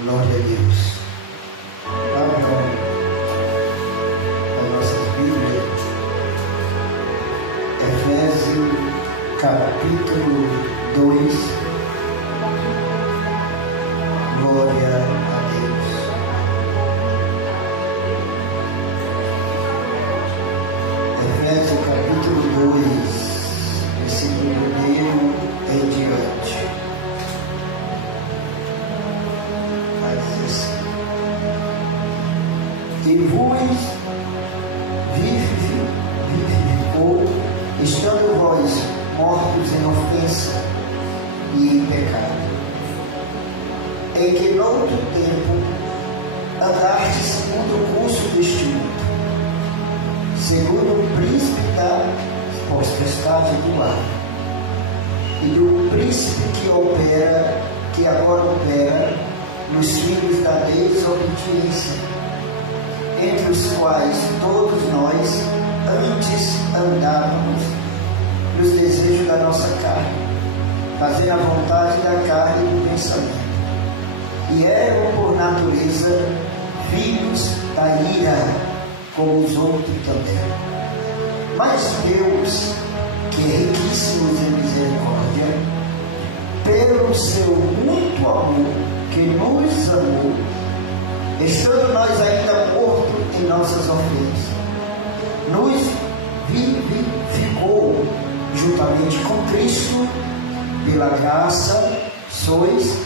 Glória a Deus. Abram as nossas Bíblias. Efésios capítulo 2. Glória a Deus. Efésios capítulo 2, versículo 1 em diante. E vos vivificou, estando vós mortos em ofensa e em pecado, em que noutro tempo andaste segundo o curso deste mundo, segundo o príncipe da potestade do ar, e do príncipe que agora opera nos filhos da desobediência, entre os quais todos nós antes andávamos nos desejos da nossa carne, fazendo a vontade da carne e do pensamento, e eram por natureza filhos da ira, como os outros também. Mas Deus, que é riquíssimo em misericórdia, pelo seu muito amor que nos amou, estando nós ainda mortos em nossas ofensas, nos vivificou juntamente com Cristo, pela graça sois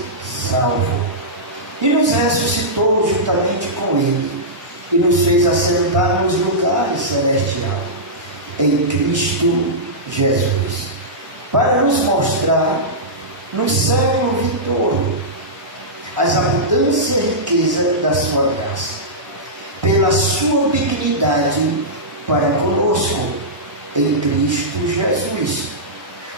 salvos, e nos ressuscitou juntamente com Ele, e nos fez assentar nos lugares celestiais, em Cristo Jesus, para nos mostrar no século vindouro as abundâncias e riquezas da sua graça, pela sua benignidade para conosco, em Cristo Jesus,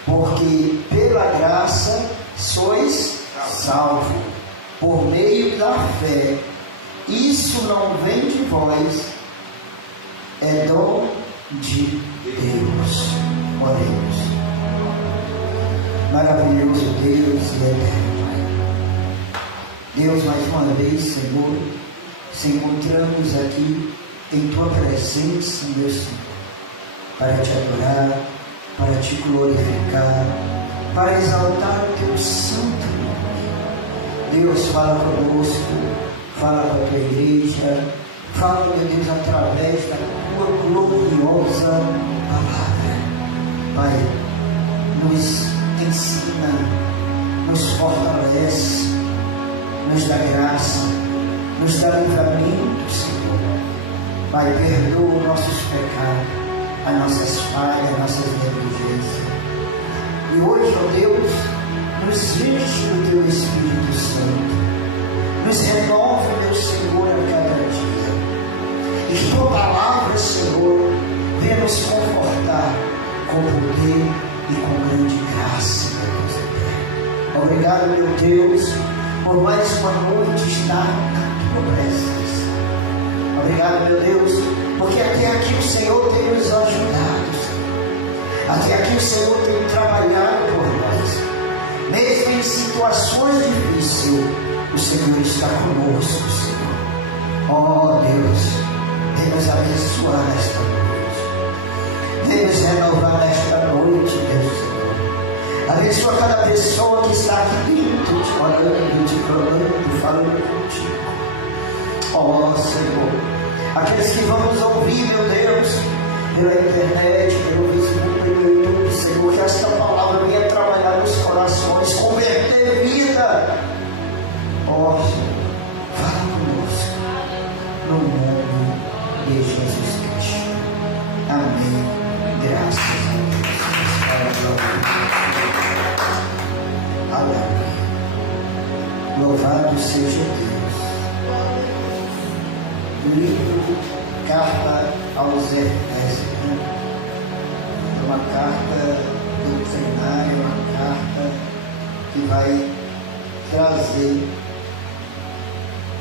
porque pela graça sois salvos, por meio da fé. Isso não vem de vós, é dom de Deus. Oremos. Maravilhoso Deus e eterno Deus, mais uma vez, Senhor, se encontramos aqui em Tua presença, meu Senhor, para Te adorar, para Te glorificar, para exaltar o Teu santo nome. Deus, fala conosco, fala com a Tua igreja, fala, meu Deus, através da Tua gloriosa palavra. Pai, nos ensina, nos fortalece, nos dá graça, nos dá livramento, Senhor. Pai, perdoa os nossos pecados, as nossas falhas, as nossas negligências. E hoje, ó Deus, nos enche do Teu Espírito Santo, nos renova, meu Senhor, a cada dia. E que Tua palavra, Senhor, venha nos confortar com poder e com grande graça, meu Deus. Obrigado, meu Deus, por mais uma noite estar na Tua presença. Obrigado, meu Deus, porque até aqui o Senhor tem nos ajudado, Senhor. Até aqui o Senhor tem trabalhado por nós. Mesmo em situações difíceis, o Senhor está conosco, Senhor. Oh Deus, vem nos abençoar nesta noite. Vem nos renovar nesta noite, meu Senhor. Abençoa cada pessoa que está aqui dentro, te orando, te clamando, falando contigo. Ó Senhor, aqueles que vão nos ouvir, meu Deus, pela internet, pelo Facebook, pelo YouTube, Senhor, que esta palavra venha trabalhar nos corações, converter vida. Ó Senhor, fala conosco, no nome de Jesus Cristo. Amém. Graças a Deus. Aleluia. Louvado seja Deus. O livro Carta aos Efésios, é uma carta doutrinária, uma carta que vai trazer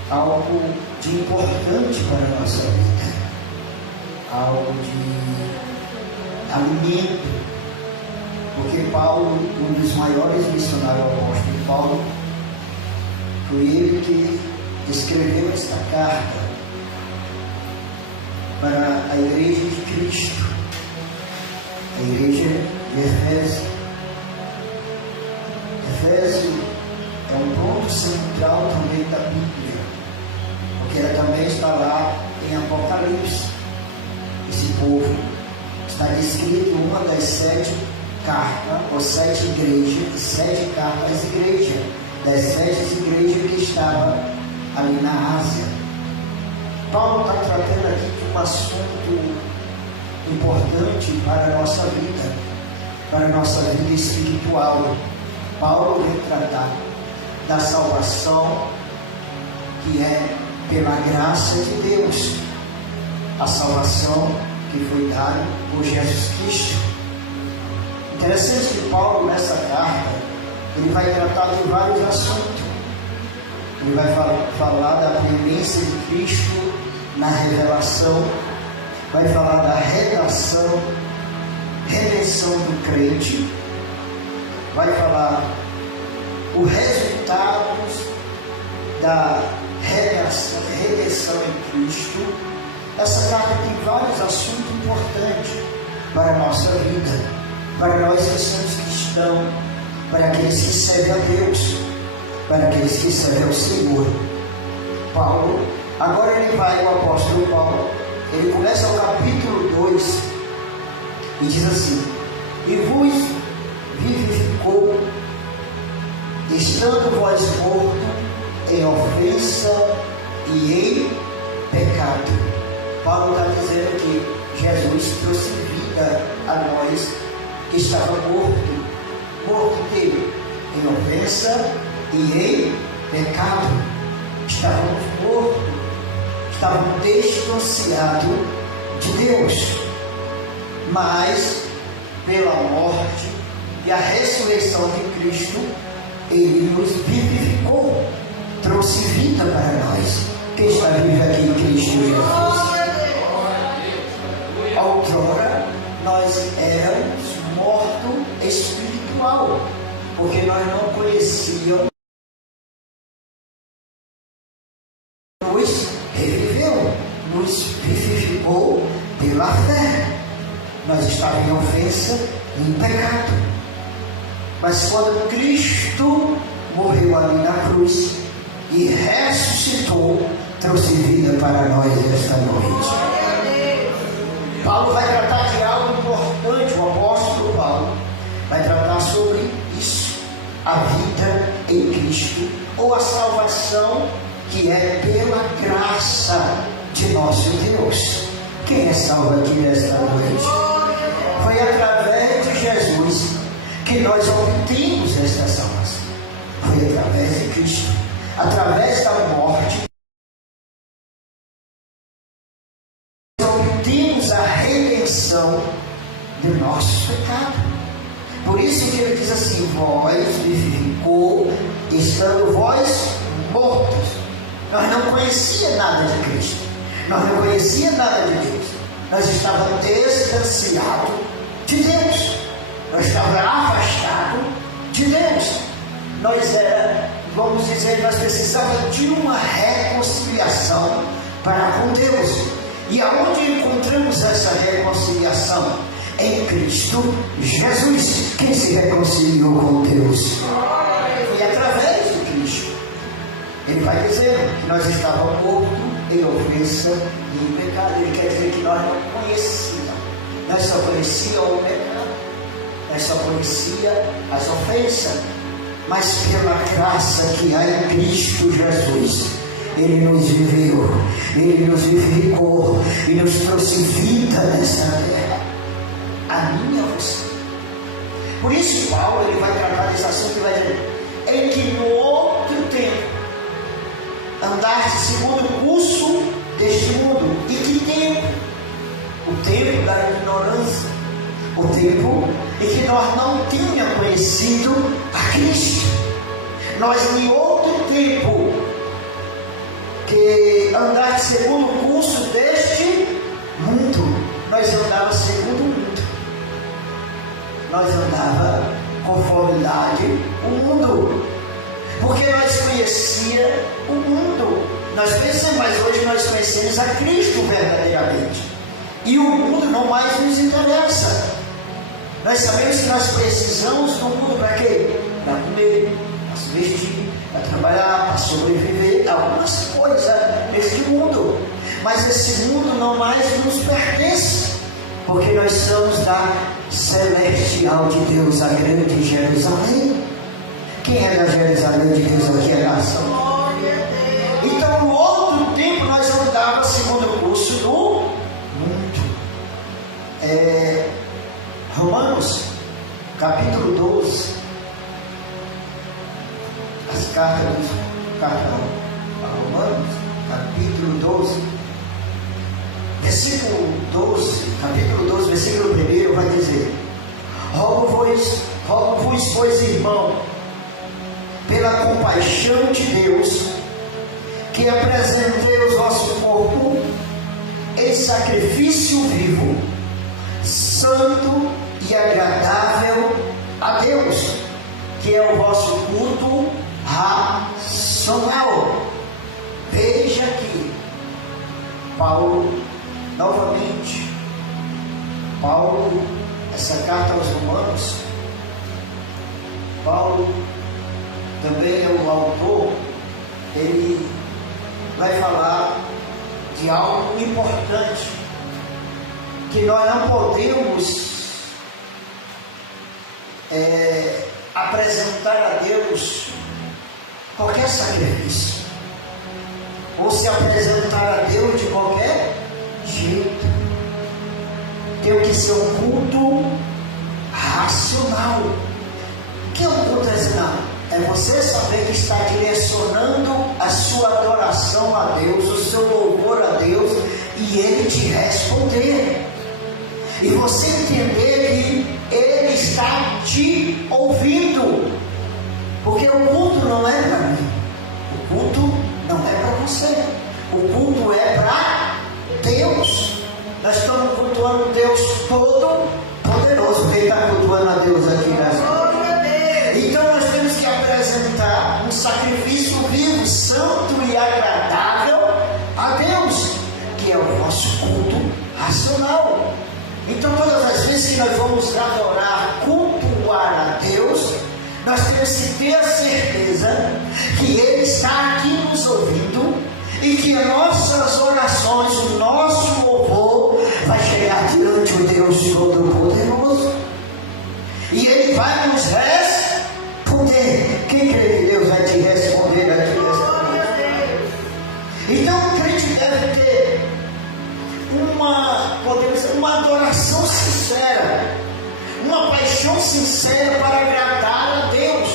algo de importante para a nossa vida, algo de alimento. Porque Paulo, um dos maiores missionários apóstolos, Paulo, foi ele que escreveu esta carta para a Igreja de Cristo, a Igreja de Efésio. Efésio é um ponto central também da Bíblia, porque ela também está lá em Apocalipse. Esse povo está descrito em uma das 7 cartas, ou 7 igrejas, 7 cartas às igrejas, das 7 igrejas que estavam ali na Ásia. Paulo está tratando aqui de um assunto importante para a nossa vida, para a nossa vida espiritual. Paulo vem tratar da salvação que é pela graça de Deus, a salvação que foi dada por Jesus Cristo. Interessante que Paulo, nessa carta, ele vai tratar de vários assuntos. Ele vai falar da preemência de Cristo na revelação, vai falar da redenção do crente, vai falar os resultados da redenção em Cristo. Essa carta tem vários assuntos importantes para a nossa vida, para nós que somos cristãos, para aqueles que servem a Deus, para aqueles que servem ao Senhor. Paulo, agora ele vai, o apóstolo Paulo, ele começa o capítulo 2 e diz assim: e vos vivificou, estando vós mortos em ofensa e em pecado. Paulo está dizendo que Jesus trouxe vida a nós que estava morto dele, em ofensa e em pecado. Estávamos mortos, estávamos distanciados de Deus, mas pela morte e a ressurreição de Cristo, ele nos vivificou, trouxe vida para nós. Quem está vivo aqui em Cristo Jesus? Outrora nós éramos mortos espiritual, porque nós não conhecíamos. Nos reviveu, nos vivificou pela fé. Nós estávamos em ofensa e em pecado, mas quando Cristo morreu ali na cruz e ressuscitou, trouxe vida para nós esta noite. Paulo vai tratar de algo importante, o apóstolo Paulo vai tratar sobre isso, a vida em Cristo, ou a salvação que é pela graça de nosso Deus. Quem é salvo aqui nesta noite? Foi através de Jesus que nós obtemos esta salvação. Foi através de Cristo, através da morte, obtemos a redenção do nosso pecado. Por isso que ele diz assim: vós vivificou, estando vós mortos. Nós não conhecíamos nada de Cristo, nós não conhecíamos nada de Deus, nós estávamos distanciados de Deus, nós estávamos afastados de Deus. Vamos dizer, nós precisávamos de uma reconciliação para com Deus. E aonde encontramos essa reconciliação? Em Cristo Jesus. Quem se reconciliou com Deus? E através de Cristo. Ele vai dizer que nós estávamos mortos em ofensa e em pecado. Ele quer dizer que nós não conhecíamos. Nós só conhecíamos o pecado. Nós só conhecíamos as ofensas. Mas pela graça que há em Cristo Jesus, Ele nos viveu, Ele nos vivificou e nos trouxe vida nessa terra, a mim e a você. Por isso Paulo ele vai tratar desse assunto e vai dizer: em que no outro tempo andaste segundo o curso deste mundo. E que tempo? O tempo da ignorância, o tempo em que nós não tínhamos conhecido a Cristo. Nós em outro tempo que andar segundo o curso deste mundo, nós andávamos segundo o mundo, nós andávamos conformidade o mundo, porque nós conhecíamos o mundo. mas hoje nós conhecemos a Cristo verdadeiramente. E o mundo não mais nos interessa. Nós sabemos que nós precisamos do mundo para quê? Para comer, para se vestir, para trabalhar, para sobreviver, algumas coisas neste mundo. Mas esse mundo não mais nos pertence, porque nós somos da celestial de Deus, a grande Jerusalém. Quem é da Jerusalém de Deus aqui é a nação. Então, no outro tempo, nós andávamos segundo o curso do mundo. Romanos, capítulo 12. As cartas a Romanos, capítulo 12. Versículo 12, capítulo 12, versículo 1 vai dizer: rogo-vos, pois, irmão, pela compaixão de Deus, que apresentei o vosso corpo em sacrifício vivo, santo e agradável a Deus, que é o vosso culto racional. Veja aqui, Paulo, novamente, essa carta aos Romanos, Paulo também é o autor, ele vai falar de algo importante, que nós não podemos apresentar a Deus qualquer sacrifício, ou se apresentar a Deus de qualquer jeito. Tem que ser um culto racional. O que é um culto racional? É você saber que está direcionando a sua adoração a Deus, o seu louvor a Deus, e Ele te responder. E você entender que Ele está te ouvindo. Porque o culto não é para mim. O culto não é para você. O culto é para Deus. Nós estamos cultuando Deus Todo-Poderoso. Quem está cultuando a Deus aqui nessa? Então nós temos que apresentar um sacrifício vivo, santo e agradável a Deus, que é o nosso culto racional. Então todas as vezes que nós vamos adorar, cultuar a Deus, nós temos que ter a certeza que Ele está aqui nos ouvindo e que as nossas orações, o nosso louvor vai chegar diante do Deus Todo-Poderoso e Ele vai nos responder. Quem crê que Deus vai te responder aqui nessa noite? Então o crente deve ter uma adoração sincera, uma paixão sincera para agradar a Deus,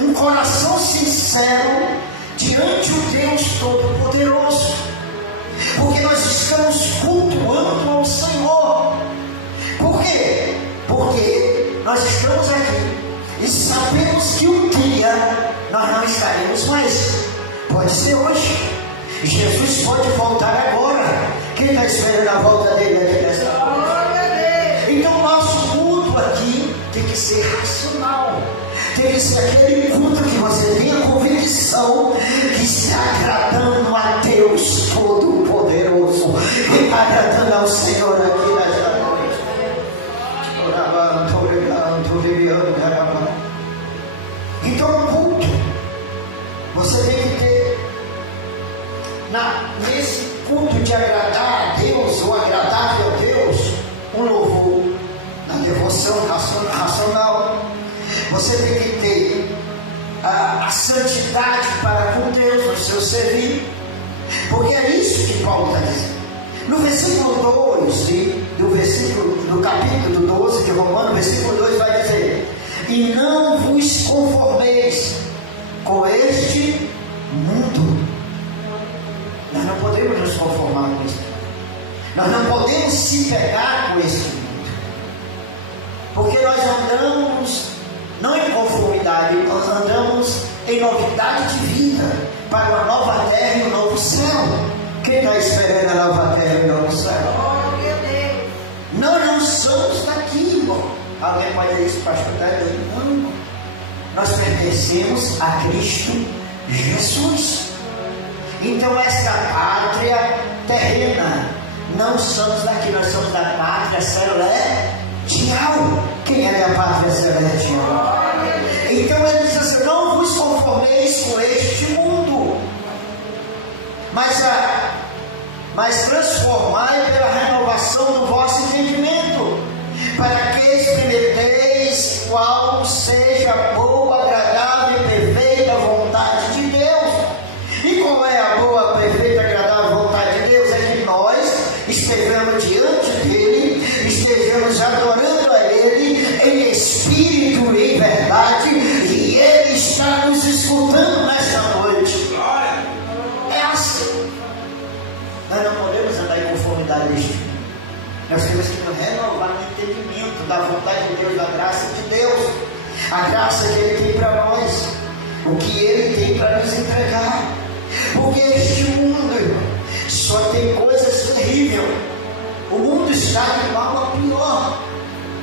um coração sincero diante do Deus Todo-Poderoso, porque nós estamos cultuando ao Senhor. Por quê? Porque nós estamos aqui e sabemos que um dia nós não estaremos mais. Pode ser hoje. Jesus pode voltar agora. Quem está esperando a volta dele aqui nesta noite? Então nosso culto aqui tem que ser racional. Tem que ser aquele culto que você tem a convicção que está agradando a Deus Todo-Poderoso, que está agradando ao Senhor aqui nesta noite. Então o culto você tem que ter nesse culto de agradar a Deus, ou agradável a Deus, um louvor na devoção racional. Você tem que ter a santidade para com Deus no seu servir, porque é isso que Paulo está dizendo. No versículo 2 do capítulo 12 de Romanos, versículo 2 vai dizer: e não vos conformeis com este mundo. Nós não podemos nos conformar com este mundo. Nós não podemos se pegar com este mundo, porque nós andamos não em conformidade, nós andamos em novidade de vida, para uma nova terra e um novo céu. Quem está esperando a nova terra e o novo céu? Nós não somos daqui, irmão. Alguém pode dizer isso, pastor? Não. Nós pertencemos a Cristo Jesus. Então esta pátria terrena, não somos daqui, nós somos da pátria celestial. Quem é da pátria celestial? Então ele diz assim: não vos conformeis com este mundo, mas transformai pela renovação do vosso entendimento, para que experimenteis qual seja a boa, agradável e perfeita vontade de Deus. E qual é a boa, perfeita e agradável vontade de Deus? É que nós estejamos diante dele, estejamos adorando a ele em espírito e em verdade, e ele está nos escutando nesta noite. É assim. Nós não podemos andar em conformidade deste mundo. Nós temos que nos renovar no entendimento da vontade de Deus, da graça de Deus, a graça que ele tem para nós, o que ele tem para nos entregar. Porque este mundo, irmão, só tem coisas terríveis. O mundo está de mal a pior.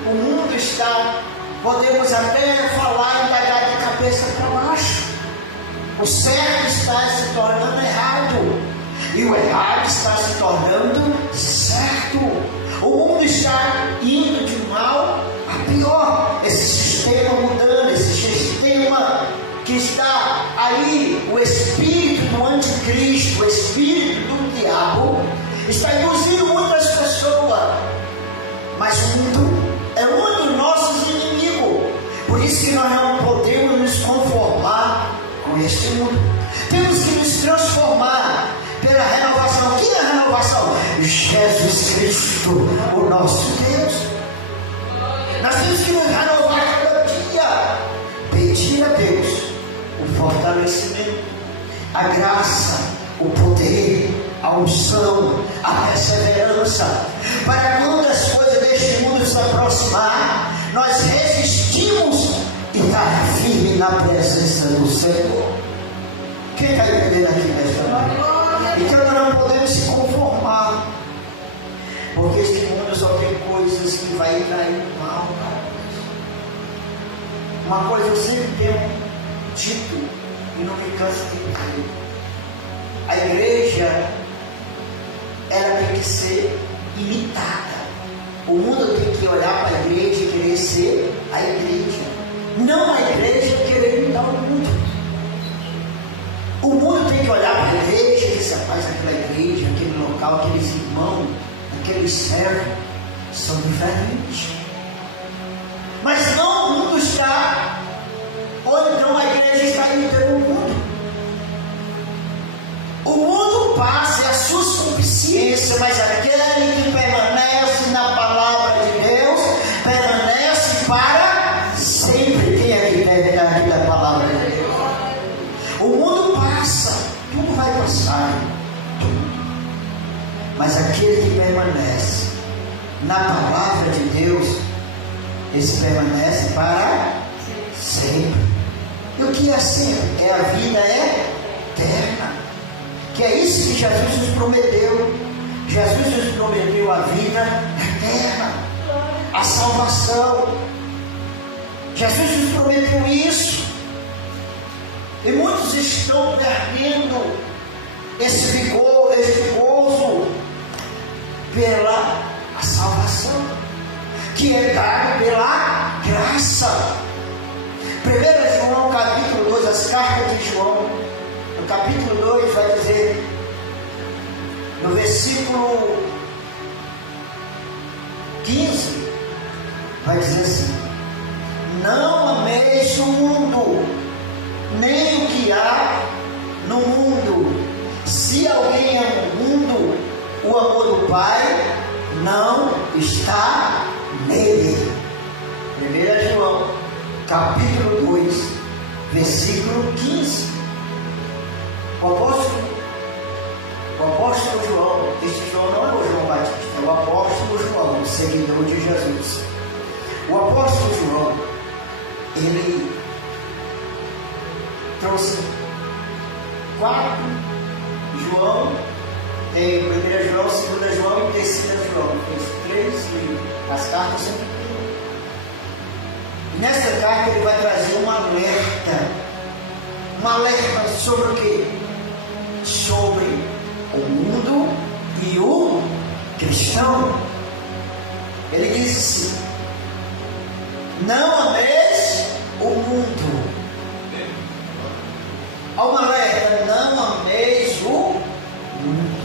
O mundo está, podemos até falar, indagar de cabeça para baixo. O certo está se tornando errado, e o errado está se tornando certo. O mundo está indo de mal a pior. Esse sistema mudando, esse sistema que está aí, o espírito do anticristo, o espírito do diabo, está induzindo muitas pessoas. Mas o mundo é um dos nossos inimigos. Por isso que nós não podemos nos conformar com este mundo. Temos que nos transformar pela renovação. O que é a renovação? Jesus Cristo, o nosso Deus. Nós temos que nos renovar cada dia, pedir a Deus o fortalecimento, a graça, o poder, a unção, a perseverança, para quando as coisas deste mundo se aproximar, nós resistimos e estar firme na presença do Senhor. Quem está entendendo aqui nesta noite? Então nós não podemos se conformar, porque este mundo só tem coisas que vai trair mal para nós. Uma coisa eu sempre tenho dito e não me canso de dizer: a igreja, ela tem que ser imitada. O mundo tem que olhar para a igreja e querer ser a igreja, não a igreja querer imitar o mundo. O mundo tem que olhar para a igreja e dizer: rapaz, aquela igreja, aquele local, aqueles irmãos, aqueles servos são diferentes. Mas não, o mundo está, ou então a igreja está imitando o mundo. O mundo passa, é a sua suficiência, mas aquele que permanece na palavra de Deus, permanece para sempre. Quem é que deve dar aqui da palavra de Deus? O mundo passa, tudo vai passar, tudo. Mas aquele que permanece na palavra de Deus, esse permanece para sempre. E o que é sempre? É a vida eterna. Que é isso que Jesus nos prometeu. Jesus nos prometeu a vida eterna, a salvação. Jesus nos prometeu isso. E muitos estão perdendo esse vigor, esse gozo pela a salvação, que é dado pela graça. 1 João capítulo 2, as cartas de João, no capítulo 2 vai dizer, no versículo 15, vai dizer assim: não ameis o mundo, nem o que há no mundo. Se alguém ama o mundo, o amor do Pai não está nele. 1 João, capítulo 2, versículo 15. O apóstolo João, este João não é o João Batista, é o apóstolo João, seguidor de Jesus. O apóstolo João, ele trouxe 4 João, em 1 João, 2 João e 3 João, fez 3 livros. As cartas são pequenas. E nessa carta ele vai trazer um alerta sobre o quê? Sobre mundo e o cristão. Ele diz assim: não ameis o mundo. Há uma alerta: não ameis o mundo.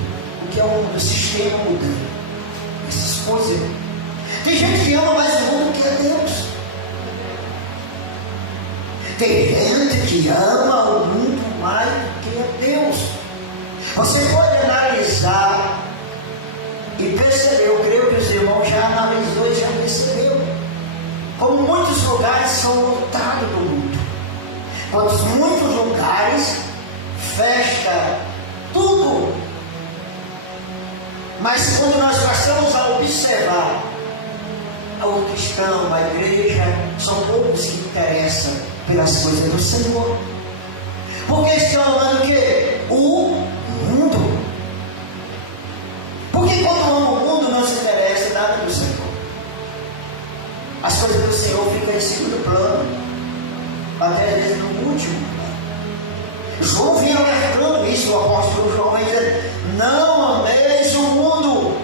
O que é o mundo? O sistema mudando. Essas coisas. Tem gente que ama mais o mundo que a Deus. Tem gente que ama o mundo mais do que a Deus. Você pode analisar e perceber, eu creio que os irmãos já analisou e já percebeu, como muitos lugares são lotados no mundo. Quantos muitos lugares fecha tudo. Mas quando nós passamos a observar o cristão, a igreja, são poucos que interessam pelas coisas do Senhor. Porque estão amando o quê? O mundo. Porque quando ama o mundo não se interessa nada do Senhor. As coisas do Senhor ficam em segundo plano, até às vezes no último plano. João vinha alertando isso, o apóstolo João vai dizer: não ameis o mundo,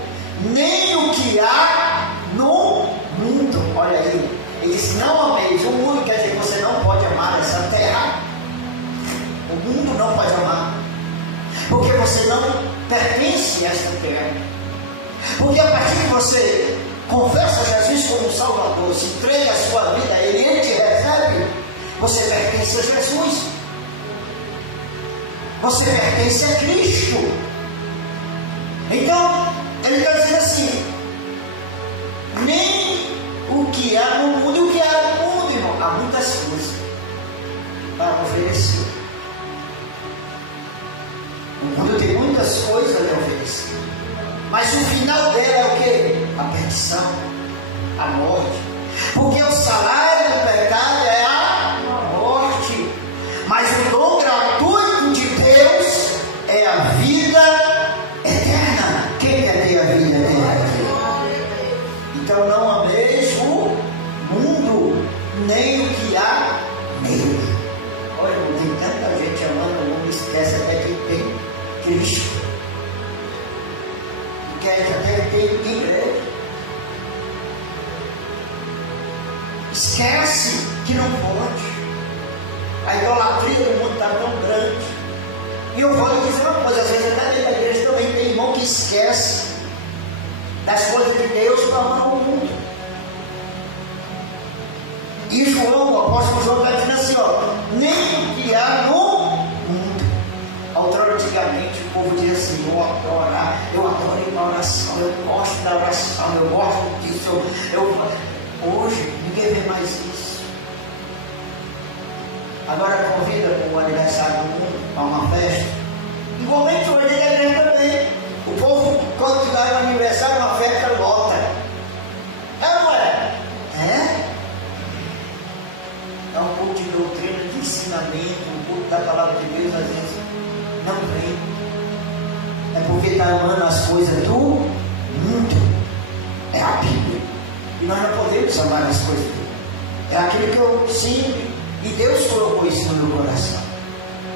nem o que há no mundo. Olha aí, ele disse: não ameis o mundo, quer dizer que você não pode amar essa terra. O mundo não pode amar, porque você não pertence a esta terra. Porque a partir que você confessa Jesus como Salvador, se entrega a sua vida a Ele, Ele te recebe, você pertence a Jesus. Você pertence a Cristo. Então, ele está dizendo assim: nem o que há no mundo. E o que há no mundo, irmão? Há muitas coisas para oferecer. O mundo tem muitas coisas a oferecer. Mas o final dela é o quê? A perdição, a morte. Porque o salário do pecado é a morte. Mas o dom gratuito de Deus é a vida eterna. Quem quer ter a vida eterna? Então não ameis o mundo, nem o que há nele. Olha, tem tanta gente amando o mundo, esquece até que tem Cristo. Quer até que tem igreja. Esquece que não pode. A idolatria do mundo está tão grande. E eu vou lhe dizer uma coisa: às vezes até dentro da igreja também tem irmão que esquece das coisas de Deus para amar o mundo. E João, o apóstolo João, está dizendo assim: ó, nem o que há no mundo. Outrora, antigamente, o povo dizia assim: eu adoro orar, eu adoro ir para a oração, eu gosto da oração, eu gosto disso. Hoje, ninguém vê mais isso. Agora convida para o aniversário do mundo, para uma festa. Igualmente hoje na igreja também. O povo, quando dá um aniversário, uma festa, lota. É ou não é? É? É um pouco de doutrina, de ensinamento, um pouco da palavra de Deus, às vezes não vem. É porque está amando as coisas do mundo. É a Bíblia. E nós não podemos amar as coisas do mundo. É aquilo que eu sinto. E Deus colocou isso no meu coração.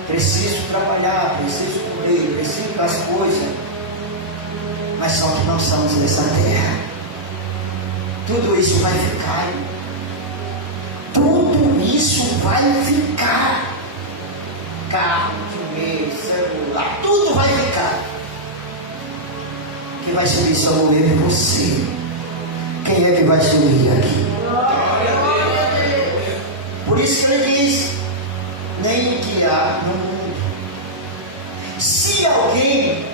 Preciso trabalhar, preciso comer, preciso das coisas. Mas só que nós somos dessa terra. Tudo isso vai ficar. Tudo isso vai ficar. Carro, dinheiro, celular, tudo vai ficar. Quem vai subir só vou ver você. Quem é que vai subir aqui? Por isso que ele diz: nem o que há no mundo. Se alguém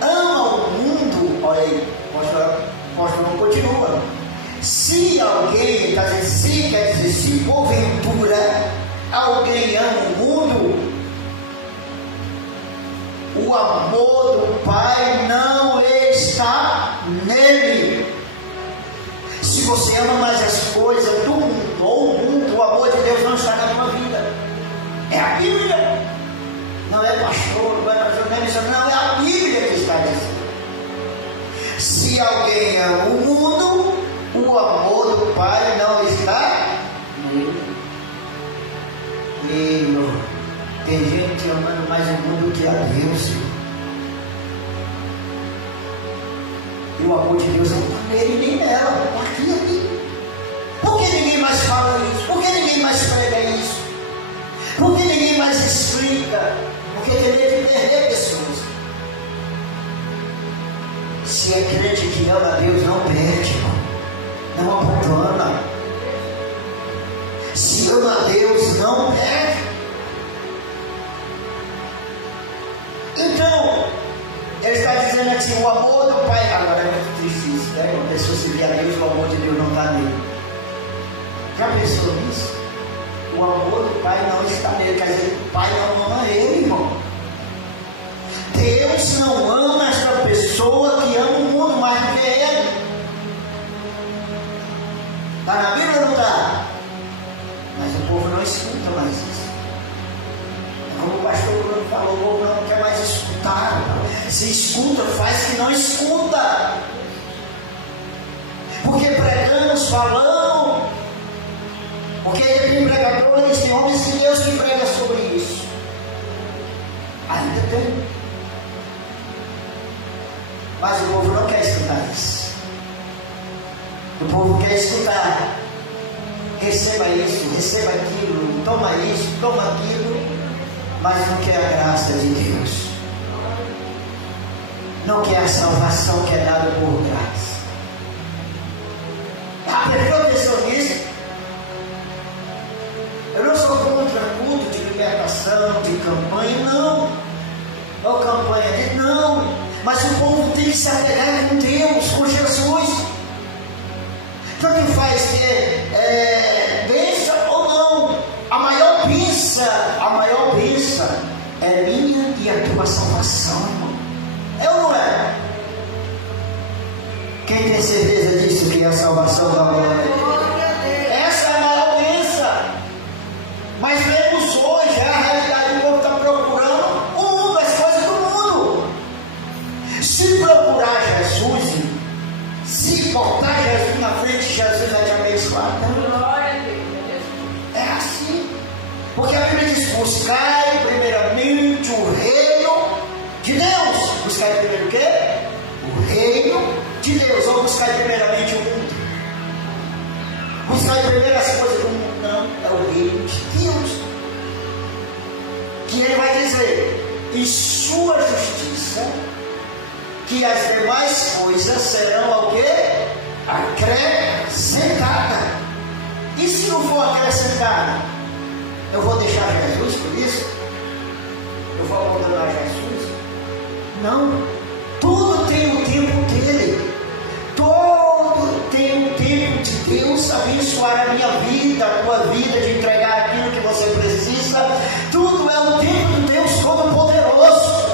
ama o mundo, olha aí, o apóstolo continua. Se alguém, está dizendo, se quer dizer, se porventura alguém ama o mundo, o amor do Pai não está nele. Se você ama mais as coisas do mundo, ou o mundo, o amor de Deus não está na tua vida. É a Bíblia. Não é pastor, não é pastor, não é missionário, não, é a Bíblia que está dizendo. Se alguém ama o mundo, o amor do Pai não está nele. Tem gente amando mais o mundo que a Deus. E o amor de Deus não está nele nem nela, está aqui. Por que ninguém mais fala isso? Por que ninguém mais prega isso? Por que ninguém mais explica? Porque tem medo de perder pessoas. Se é crente que ama a Deus, não perde, irmão. Não abandona. Se ama a Deus, não perde. Então, ele está dizendo assim, o amor do Pai. Agora é muito triste isso, né? Quando a pessoa se vê a Deus, o amor de Deus não está nele. Já pensou nisso? O amor do Pai não está nele. Quer dizer, o Pai não ama ele, irmão. Deus não ama esta pessoa que ama o mundo mais do que ele. Está na Bíblia ou não está? Mas o povo não escuta mais isso. Como o pastor Bruno falou, o povo não quer mais escutar. Se escuta, faz que não escuta. Porque pregamos, falamos. Porque tem pregadores, tem homens de Deus que pregam sobre isso. Ainda tem. Mas o povo não quer escutar isso. O povo quer escutar. Receba isso, receba aquilo, toma isso, toma aquilo. Mas não quer a graça de Deus. Não quer a salvação que é dada por graça. A pessoa pensou nisso. Eu não sou contra culto de libertação, de campanha, não. Ou campanha de não. Mas o povo tem que se apegar com Deus, com Jesus. Tanto faz que benção ou não. A maior bênção é minha e a tua salvação, irmão. É ou não é? Quem tem certeza disso, que é a salvação da glória? Essa é a maior bênção. Mas vemos hoje a realidade do povo está procurando o mundo, as coisas do mundo. Se procurar Jesus, se botar Jesus na frente, Jesus vai te abençoar. É assim. Porque a Bíblia diz: buscai primeiramente o reino de Deus. Buscai primeiro o quê? O reino de Deus. Ou buscai primeiramente o mundo? Buscai primeiro as coisas do mundo. Não, é o reino de Deus. Que ele vai dizer: em sua justiça, que as demais coisas serão ao quê? Acrescentada. E se não for acrescentada, eu vou deixar Jesus por isso? Eu vou abandonar Jesus? Não. Tudo tem o tempo dele. Todo tem o tempo de Deus abençoar a minha vida, a tua vida, de entregar aquilo que você precisa. Tudo é o tempo de Deus Todo-Poderoso.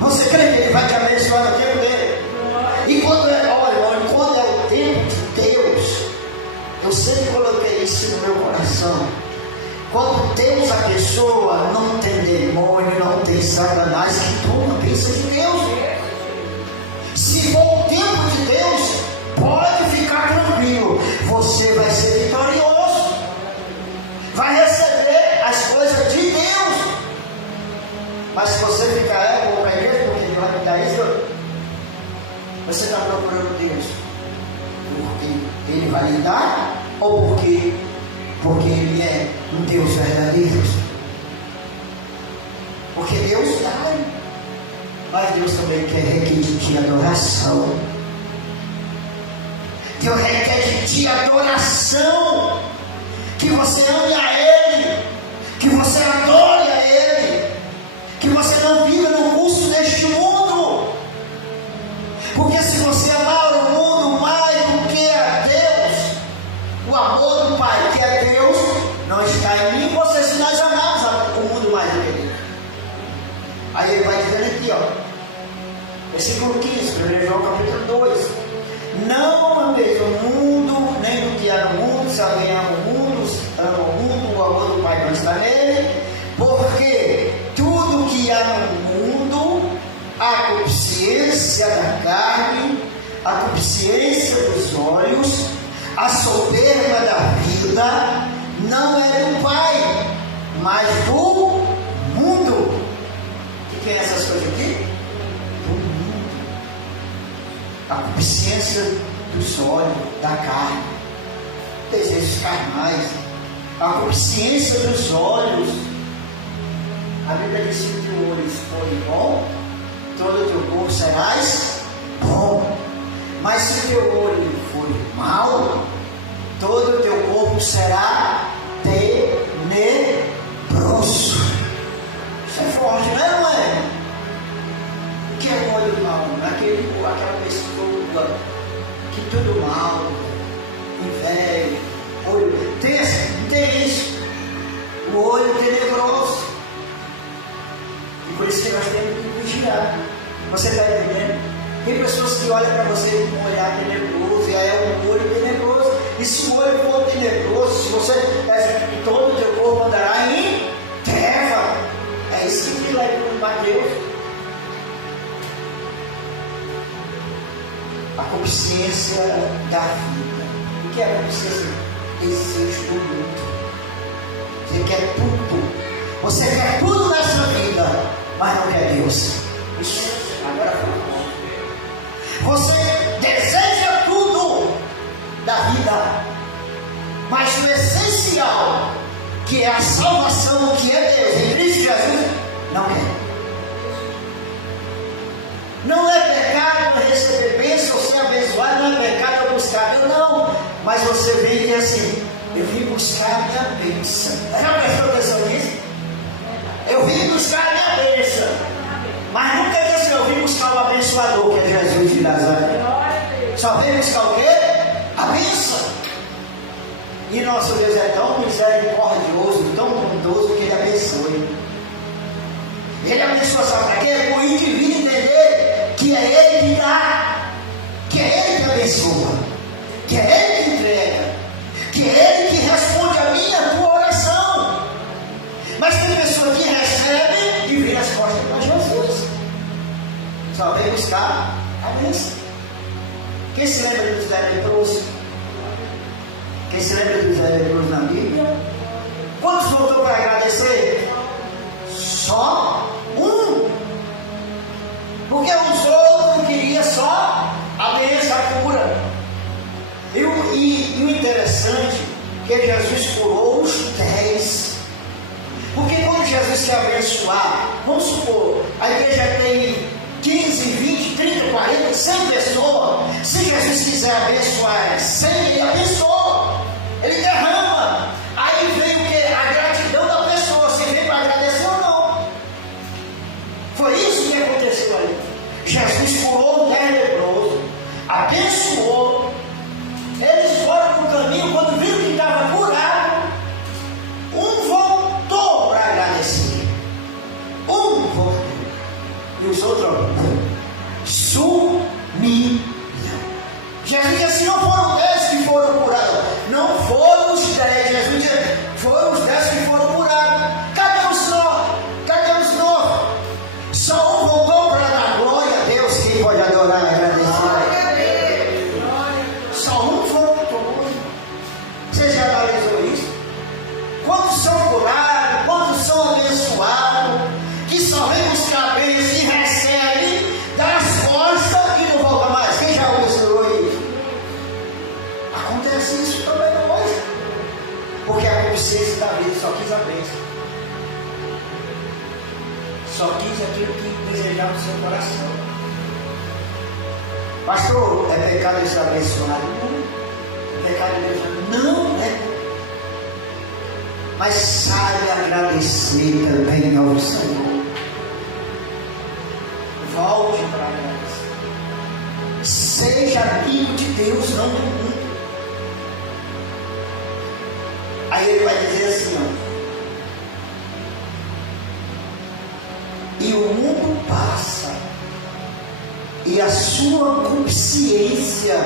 Você crê que ele vai te abençoar no tempo dele? E quando é o tempo de Deus, eu sempre coloquei isso no meu coração. Quando Deus abençoa, não tem demônio, não tem Satanás que toma a bênção de Deus. Se for o tempo de Deus, pode ficar tranquilo, você vai ser vitorioso, vai receber as coisas de Deus. Mas se você ficar, vou para a igreja porque Deus vai me dar isso, você está procurando Deus porque Ele vai lhe dar, ou porque Ele é um Deus verdadeiro? Porque Deus dá, mas Deus também requer de ti adoração. Deus requer de ti adoração, que você ame a Ele, que você adore a Ele, que você não viva no curso deste mundo. Porque se você amar o mundo mais do que a Deus, o amor do Pai, que é Deus, não está em mim. Você, se nós amarmos o mundo mais do que Deus. Aí ele vai dizendo aqui, versículo 15, 1 João capítulo 2: não ameis o mundo, nem do que há no mundo. Se alguém ama o mundo, o amor do Pai não está nele. Porque tudo que há no mundo, a concupiscência da carne, a concupiscência dos olhos, a soberba da vida, não é do Pai, mas do mundo. O que é essas coisas aqui? Do mundo. a concupiscência dos olhos, da carne, desejos carnais, a concupiscência dos olhos. A Bíblia diz que se o teu olho for bom, todo o teu corpo serás bom. Mas se o teu olho for mau, todo o teu corpo será tenebroso. Isso é forte, não é? O que é um olho mau? Aquela pessoa que tudo mal, inveja, olho. Tem isso. O olho tenebroso. E por isso que nós temos que vigiar. Você está entendendo? Tem pessoas que olham para você com um olhar tenebroso, e aí é um olho tenebroso. E se o olho for tenebroso, se você todo o teu corpo andará em treva. É isso que leva em Mateus. A consciência da vida. O que é a consciência? Desejo do mundo. Você quer tudo. Você quer tudo nessa vida, mas não quer Deus. Isso, agora foi. Você deseja tudo da vida, mas o essencial, que é a salvação, que é Deus, em Cristo Jesus, não quer. Não é pecado receber bênção ou ser abençoado, não é pecado eu buscar Deus, não. Mas você vem e diz assim: eu vim buscar a minha bênção. Já prestou atenção nisso? Eu vim buscar a minha bênção. Mas nunca disse que eu vim buscar o abençoador, que é Jesus de Nazaré. Só vem buscar o quê? A bênção. E nosso Deus é tão misericordioso, tão bondoso, que Ele abençoe. Ele abençoa, sabe para quê? Para o indivíduo entender que é Ele que dá, que é Ele que abençoa, que é Ele que entrega, que é Ele que responde a minha e a tua oração. Mas tem pessoa que recebe e vira as costas para Jesus. Só vem buscar a bênção. Quem se lembra dos leprosos? Quem se lembra dos leprosos na Bíblia? Quantos voltou para agradecer? Só um. Porque os outros queriam só a bênção, a cura. E o interessante é que Jesus curou os 10. Porque quando Jesus quer abençoar, vamos supor, a igreja tem 15, 20, 30, 40, 100 pessoas. Se Jesus quiser abençoar 100, Ele abençoa. Ele derrama. Aí vem o que? A gratidão da pessoa. Se vem para agradecer ou não. Foi isso que aconteceu ali. Jesus curou o leproso, abençoou. Eles foram no caminho, quando viram que estava curado, um voltou para agradecer. Um voltou. E os outros sumiram. Jesus disse assim: não foram 10 que foram curados. Não foram os 10. Jesus disse: foram os 10 que foram curados. Cadê os 9? Cadê os 9? Só um voltou para dar glória a Deus. Quem pode adorar e agradecer? Só um voltou. Você já analisou isso? Quantos são curados? Quantos são abençoados? Que só vem buscar a bênção e recebe, dá as costas e não volta mais. Quem já observou isso? Acontece isso também hoje. Porque a consciência da vida só quis a bênção. Só quis aquilo que desejava no seu coração. Pastor, é pecado de ser abençoado? Não. É pecado de Deus? Não é. Mas saiba agradecer também ao Senhor. Volte para agradecer. Seja amigo de Deus, não do mundo. Aí ele vai dizer assim, ó: e o mundo passa, e a sua consciência,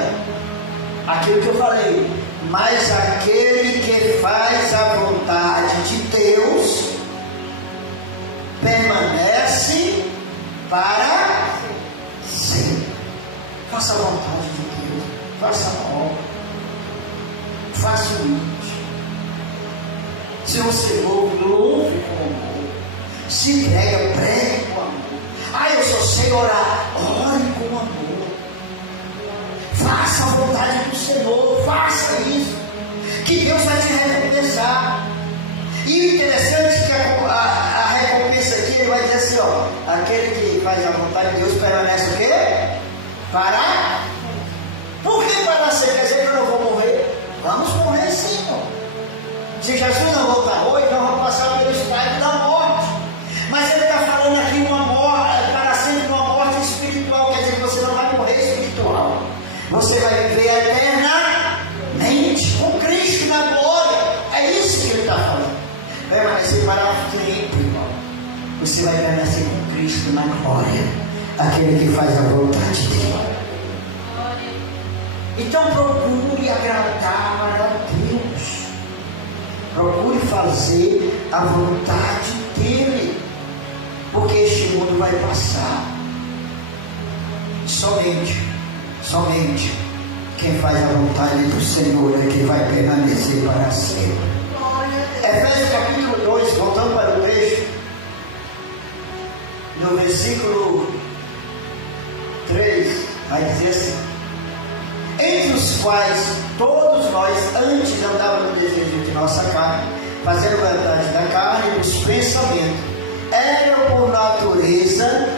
aquilo que eu falei, mas aquele que faz a vontade de Deus permanece para sempre. Faça a vontade de Deus, faça a obra, faça o humilde. Se você louve com amor. Se prega, pregue com amor. Ah, eu só sei orar, ore com amor. Faça a vontade do Senhor, faça isso, que Deus vai te recompensar. E o interessante é que a recompensa aqui, ele vai dizer assim, ó, aquele que faz a vontade de Deus permanece o quê? Para? Por que para nascer? Quer dizer que eu não vou morrer? Vamos morrer sim, irmão. Se Jesus não voltar hoje, nós vamos passar pelo estágio da morte. Mas ele está falando aqui uma morte, para sempre uma morte espiritual, quer dizer que você não vai morrer espiritual. Você vai viver eternamente com Cristo na glória. É isso que ele está falando. Permanecer para sempre, irmão. Você vai permanecer com Cristo na glória. Aquele que faz a vontade dele. Então procure agradar a Deus. Procure fazer a vontade dele. Porque este mundo vai passar. Somente quem faz a vontade do Senhor é que vai permanecer para sempre. Efésios capítulo 2, voltando para o texto, no versículo 3, vai dizer assim: entre os quais todos nós antes andávamos no desejo de nossa carne, fazendo a vontade da carne e dos pensamentos, eram por natureza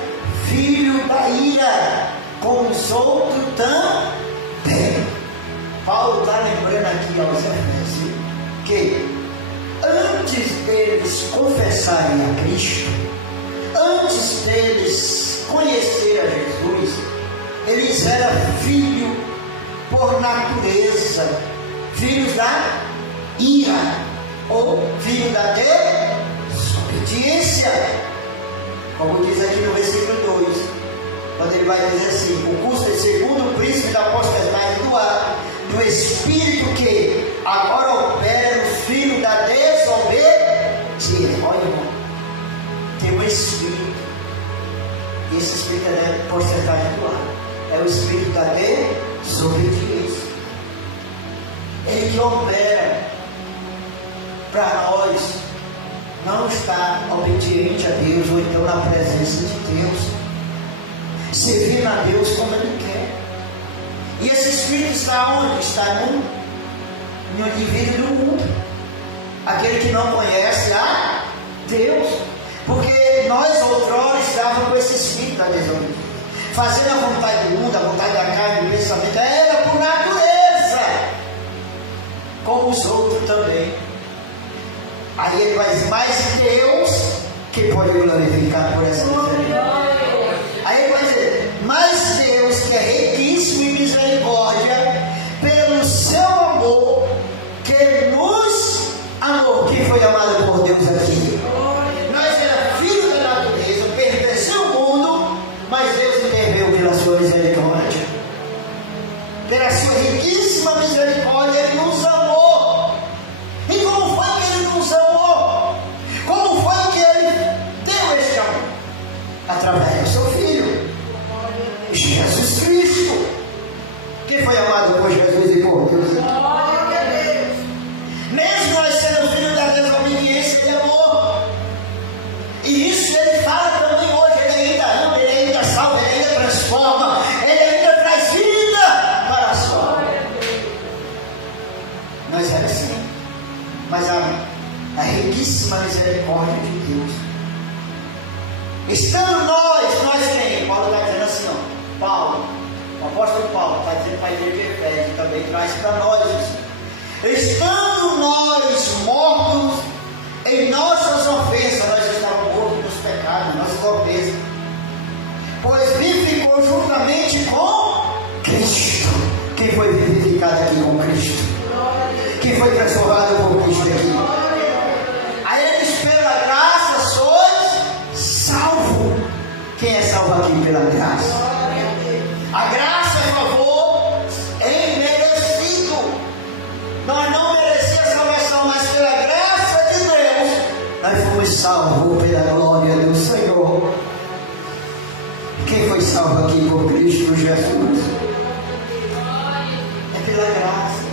filho da ira, como os outros também. Paulo está lembrando aqui aos Efésios que antes deles confessarem a Cristo, antes deles conhecer a Jesus, eles eram filhos por natureza, filhos da ira, ou filhos da desobediência, como diz aqui no versículo 2, quando ele vai dizer assim: o curso é segundo o príncipe da potestade do ar, do Espírito que agora opera no filho da desobediência. Olha, irmão, tem um Espírito, e esse Espírito é da potestade do ar, é o Espírito da desobediência. Ele que opera para nós não estar obediente a Deus, ou então na presença de Deus, servir a Deus como Ele quer. E esse Espírito está onde? Está no indivíduo do mundo, aquele que não conhece a Deus, porque nós outrora estávamos com esse Espírito da desobediência, fazendo a vontade do mundo, a vontade da carne, do pensamento, era por natureza, como os outros também. Aí ele vai dizer: mas Deus que pode glorificar por essa misericórdia. Aí ele vai dizer: mas Deus que é riquíssimo em misericórdia, pelo seu amor, que nos amou. Quem foi amado por Deus aqui? Nós éramos filhos da natureza, pertenceu ao mundo, mas Deus interveio pela sua misericórdia. Pela sua riquíssima misericórdia, Ele nos amou. E como foi que Ele nos amou? Como foi que Ele deu este amor? Através do seu Filho, Jesus Cristo, que foi amado por Jesus e por Deus. Mesmo nós sendo filhos da desobediência, Ele amou. E isso Ele fala também hoje. Ele ainda ama, Ele ainda salva, Ele ainda transforma, Ele ainda traz vida para a sua vida. Nós éramos assim, mas a riquíssima misericórdia de Deus, estando nós quem? Paulo está dizendo assim, ó, Paulo, o apóstolo Paulo está dizendo para a igreja de Efésios, também traz para nós isso. Estando nós mortos em nossas ofensas, nós estávamos mortos nos pecados, nossas ofensas, pois vivificou juntamente com Cristo. Quem foi vivificado aqui com Cristo? Quem foi transformado por Cristo aqui? Aí ele diz: pela graça sois salvo. Quem é salvo aqui pela graça? A graça é favor imerecido. Nós não merecíamos a salvação, mas pela graça de Deus nós fomos salvos pela glória do Senhor. Quem foi salvo aqui por Cristo Jesus? É pela graça.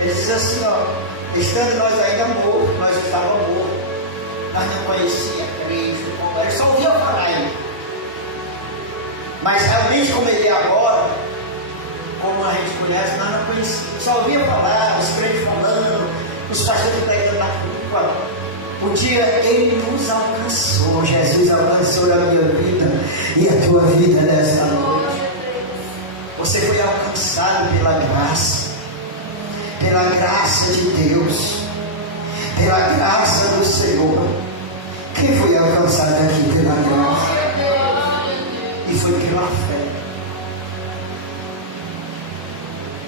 Ele diz assim, ó: estando nós ainda mortos, nós estávamos mortos, nós não conhecíamos Cristo, ele só ouvia falar ele. Mas realmente, como ele é agora, como a gente conhece, nós não conhecíamos, só ouvia falar, os crentes falando, os pastores pregando na rua. Um dia Ele nos alcançou, Jesus alcançou a minha vida e a tua vida nesta noite. Você foi alcançado pela graça de Deus, pela graça do Senhor. Quem foi alcançado aqui pela graça? E foi pela fé.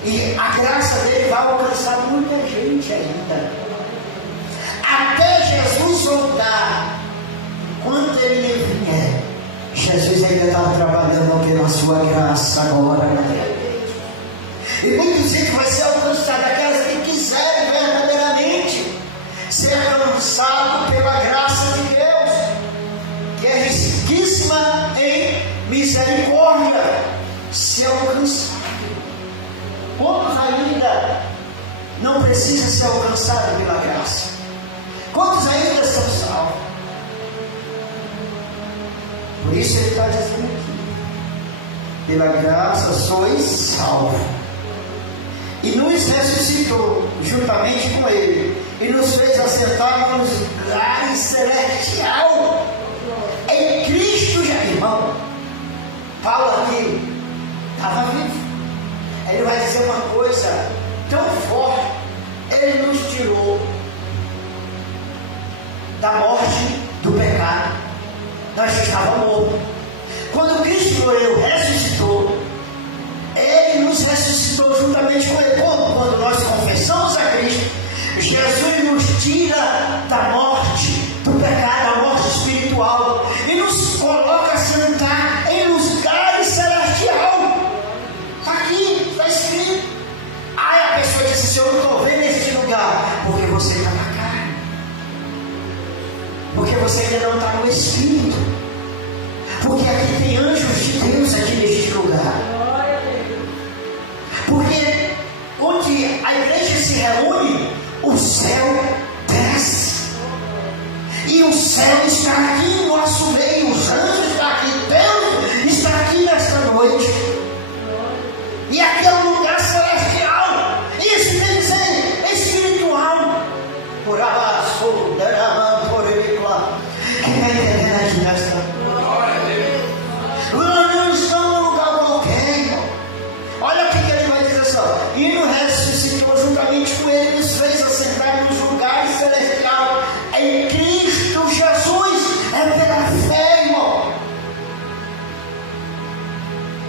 E a graça dele vai alcançar muita gente ainda. Até Jesus voltar, quando ele vier, Jesus ainda está trabalhando pela sua graça agora. E muitos dizem que vai ser alcançado aquelas que quiserem verdadeiramente ser alcançado pela graça de Deus, que é riquíssima em misericórdia, ser alcançado. Quantos ainda não precisam ser alcançados pela graça? Quantos ainda são salvos? Por isso ele está dizendo aqui: pela graça sois salvos. E nos ressuscitou juntamente com ele, e nos fez assentar nos lugares celestial em Cristo já. Irmão, Paulo aqui estava vivo. Ele vai dizer uma coisa tão forte: ele nos tirou da morte do pecado. Nós estávamos mortos. Quando Cristo morreu, ressuscitou, Ele nos ressuscitou juntamente com Ele. Quando nós confessamos a Cristo, Jesus nos tira da morte do pecado, da morte espiritual, e nos coloca a sentar em lugares celestial. Está aqui, está escrito. Aí a pessoa disse: se eu não estou vendo esse lugar, porque você está na carne, porque você ainda não está no Espírito, porque aqui tem anjos de Deus aqui neste lugar, porque onde a igreja se reúne, o céu desce, e o céu está aqui em nosso meio, os anjos estão aqui, Deus está aqui nesta noite, e aqui é um lugar celestial. Isso quer dizer espiritual. Por abaixo, quem está entendendo aqui nesta noite? Nós não estamos num lugar qualquer, irmão. Olha o que ele vai dizer só: e nos ressuscitou juntamente com ele, nos fez assentar nos lugares celestiais em Cristo Jesus. É pela fé, irmão.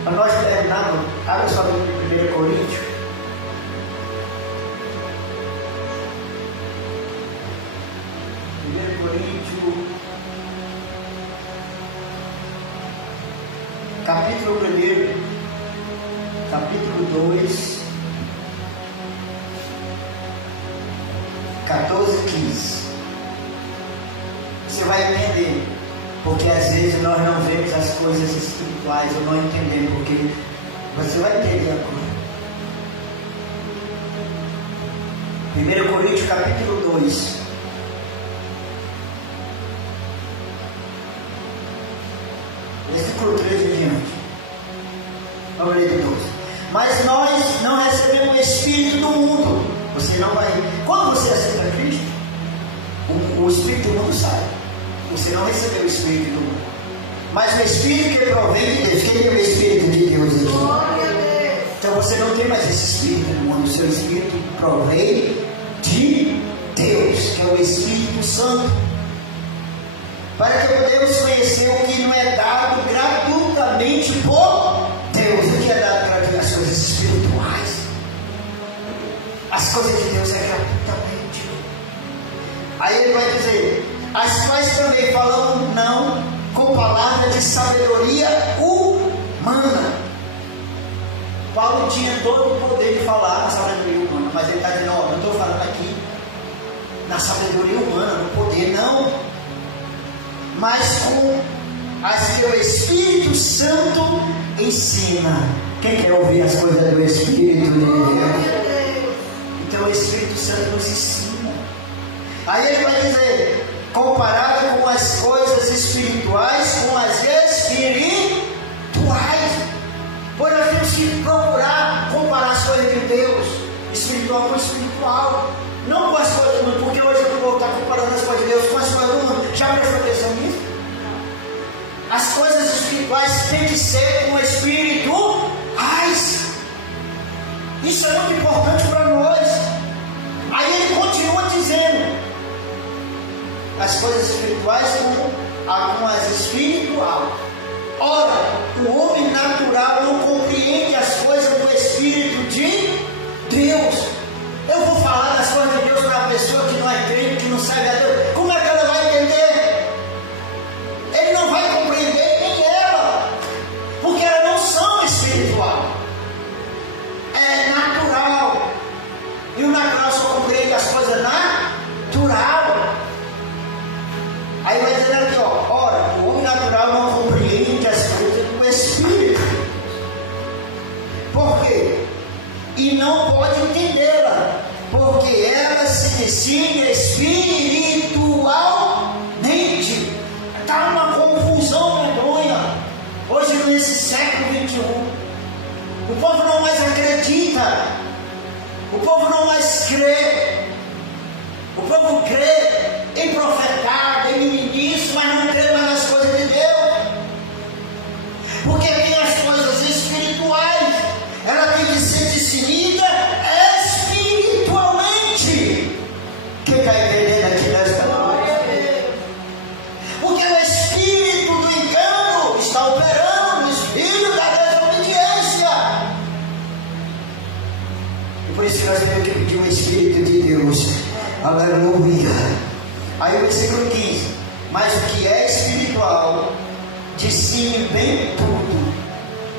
Para nós terminarmos, abre sua Bíblia em 1 Coríntios. Capítulo 1, capítulo 2, 14 e 15. Você vai entender, porque às vezes nós não vemos as coisas espirituais, ou não entendemos, porque você vai entender agora. 1 Coríntios capítulo 2. Versículo 3 em diante. Vamos ler de 12. Mas nós não recebemos o Espírito do mundo. Você não vai. Quando você aceita Cristo, o Espírito do mundo sai. Você não recebeu o Espírito do mundo. Mas o Espírito que provém de Deus. Quem é o Espírito de Deus aqui? Então você não tem mais esse Espírito do mundo. O seu Espírito provém de Deus, que é o Espírito Santo, para que podemos conhecer o que não é dado gratuitamente por Deus. O que é dado gratuitamente? As coisas espirituais. As coisas de Deus é gratuitamente. Aí ele vai dizer: as quais também falamos não com palavras de sabedoria humana. Paulo tinha todo o poder de falar na sabedoria humana, mas ele está dizendo: ó, não estou falando aqui na sabedoria humana, no poder, não, mas com as que o Espírito Santo ensina. Quem quer ouvir as coisas do Espírito de Deus? Então o Espírito Santo nos ensina. Aí ele vai dizer: comparado com as coisas espirituais, com as espirituais. Pois nós temos que procurar espiritual com o espiritual. Não com as coisas do mundo, porque hoje o povo está comparando as coisas de Deus com as coisas do mundo. Já prestou atenção nisso? As coisas espirituais têm que ser com espirituais. Isso é muito importante para nós. Aí ele continua dizendo: as coisas espirituais com as espirituais. Ora, o homem natural não compreende as coisas do Espírito de Deus. Eu vou falar das coisas de Deus para uma pessoa que não é crente, que não sabe a Deus. Como é que ela vai entender? Ele não vai compreender nem ela, porque elas não são espiritual. É natural. E o natural só compreende as coisas natural. Aí vai dizer aqui, ora, o homem natural não compreende as coisas do Espírito. Por quê? E não pode entendê-la, porque ela se ensina espiritualmente. Está uma confusão medonha hoje nesse século XXI. O povo não mais acredita, o povo não mais crê. O povo crê em profetar, em ministro, mas não crê mais nas coisas de Deus, porque tem as coisas espirituais. Ela tem que ser discernida espiritualmente. Quem está entendendo aqui nesta noite? Porque o espírito do engano está operando, o espírito da desobediência. E por isso nós temos que pedir o Espírito de Deus. Aleluia. Aí o versículo 15: mas o que é espiritual discerne bem tudo,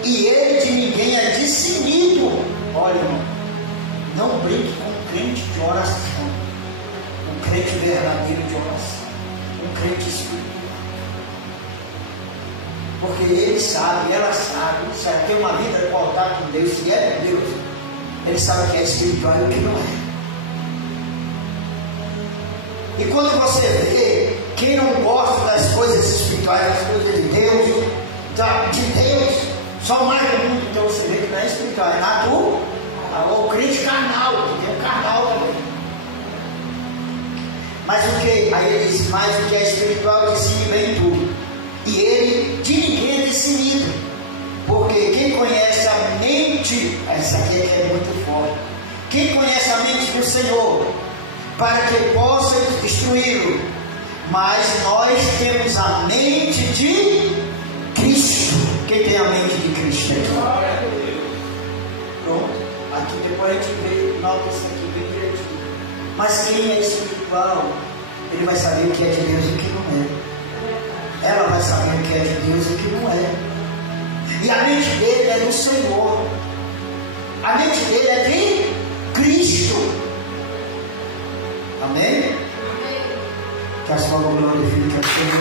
e ele de ninguém é discernido. Olha, irmão, não brinque com um crente de oração, um crente verdadeiro de oração, um crente espiritual, porque ele sabe, ela sabe, se ela tem uma vida de voltar com Deus, se é de Deus, ele sabe o que é espiritual e o que não é. E quando você vê quem não gosta das coisas espirituais, das coisas de Deus, só mais do mundo, então você vê que não é espiritual, é natural, ou crente carnal, tem um carnal também. Mas o que? Aí ele diz: mas o que é espiritual discerne bem tudo, e ele de ninguém é discernido, porque quem conhece a mente, essa aqui é muito forte, quem conhece a mente do Senhor, para que possa instruí-lo, mas nós temos a mente de Cristo. Quem tem a mente de Cristo aqui? Pronto, aqui depois a gente vê, nota isso aqui bem direitinho. Mas quem é espiritual, ele vai saber o que é de Deus e o que não é. Ela vai saber o que é de Deus e o que não é. E a mente dele é do Senhor, a mente dele é de Cristo. Amém? Que a sua glória fique a Senhor.